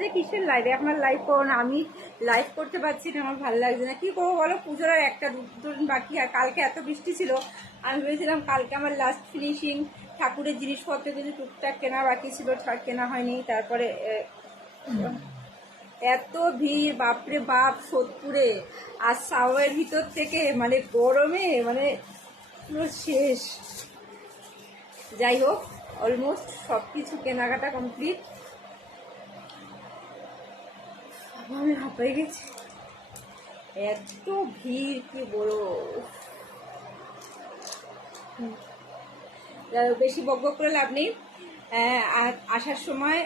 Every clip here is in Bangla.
বাজে কিসের লাইভ এখন আর লাইভ করো না, আমি লাইভ করতে পারছি না, আমার ভালো লাগছে না। কি করব বলো? পুজোর আর একটা দু দিন বাকি, আর কালকে এত বৃষ্টি ছিল, আমি ভেবেছিলাম কালকে আমার লাস্ট ফিনিশিং ঠাকুরের জিনিসপত্র কিছু টুকটাক কেনা বাকি ছিল কেনা হয়নি, তারপরে এত ভিড়, বাপরে বাপ, সোদপুরে, আর সাওয়ের ভিতর থেকে মানে গরমে মানে পুরো শেষ। যাই হোক অলমোস্ট সব কিছু কেনাকাটা কমপ্লিট আমি হাঁপাই গেছি। এত ভিড়, কি বলো বেশি বক বক করে লাভ নেই। আসার সময়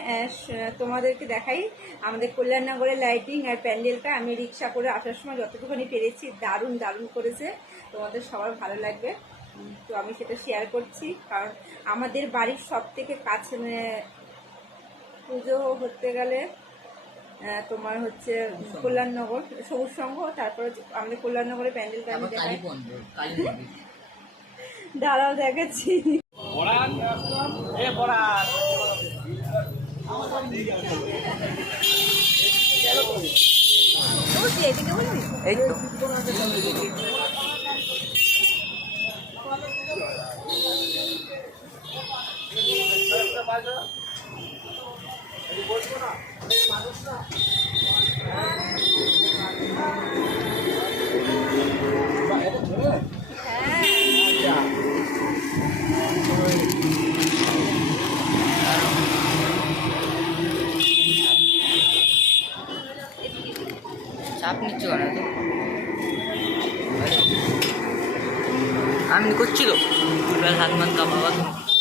তোমাদেরকে দেখাই, আমাদের কল্যাণনগরের লাইটিং আর প্যান্ডেলটা। আমি রিক্সা করে আসার সময় যতটুকুনি পেরেছি, দারুণ দারুণ করেছে। তোমাদের সবার ভালো লাগবে। তো আমি সেটা শেয়ার করছি, কারণ আমাদের বাড়ির সব থেকে কাছে মানে পুজো হতে গেলে তোমার হচ্ছে কল্যাণনগর সবুজ সংঘ তারপরে আমাদের কল্যাণনগরের প্যান্ডেলটা আমি তারপর দেখাই দাঁড়াও দেখাচ্ছি। এই তো। চাপ নিচ্ছ কেন তো আমি করছি তো ফুটবল হাত মান কামাবা তুমি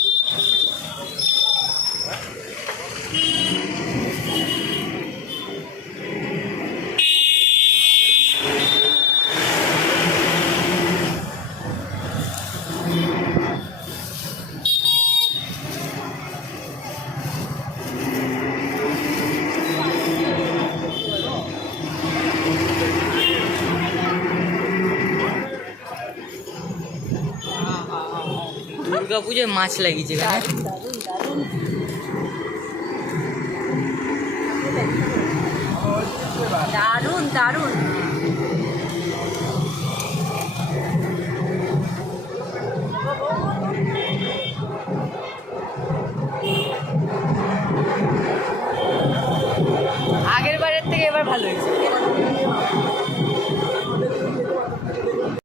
দুর্গা পুজোয় মাছ লাগিয়েছে এখানে দারুণ দারুণ। ভালো হয়েছে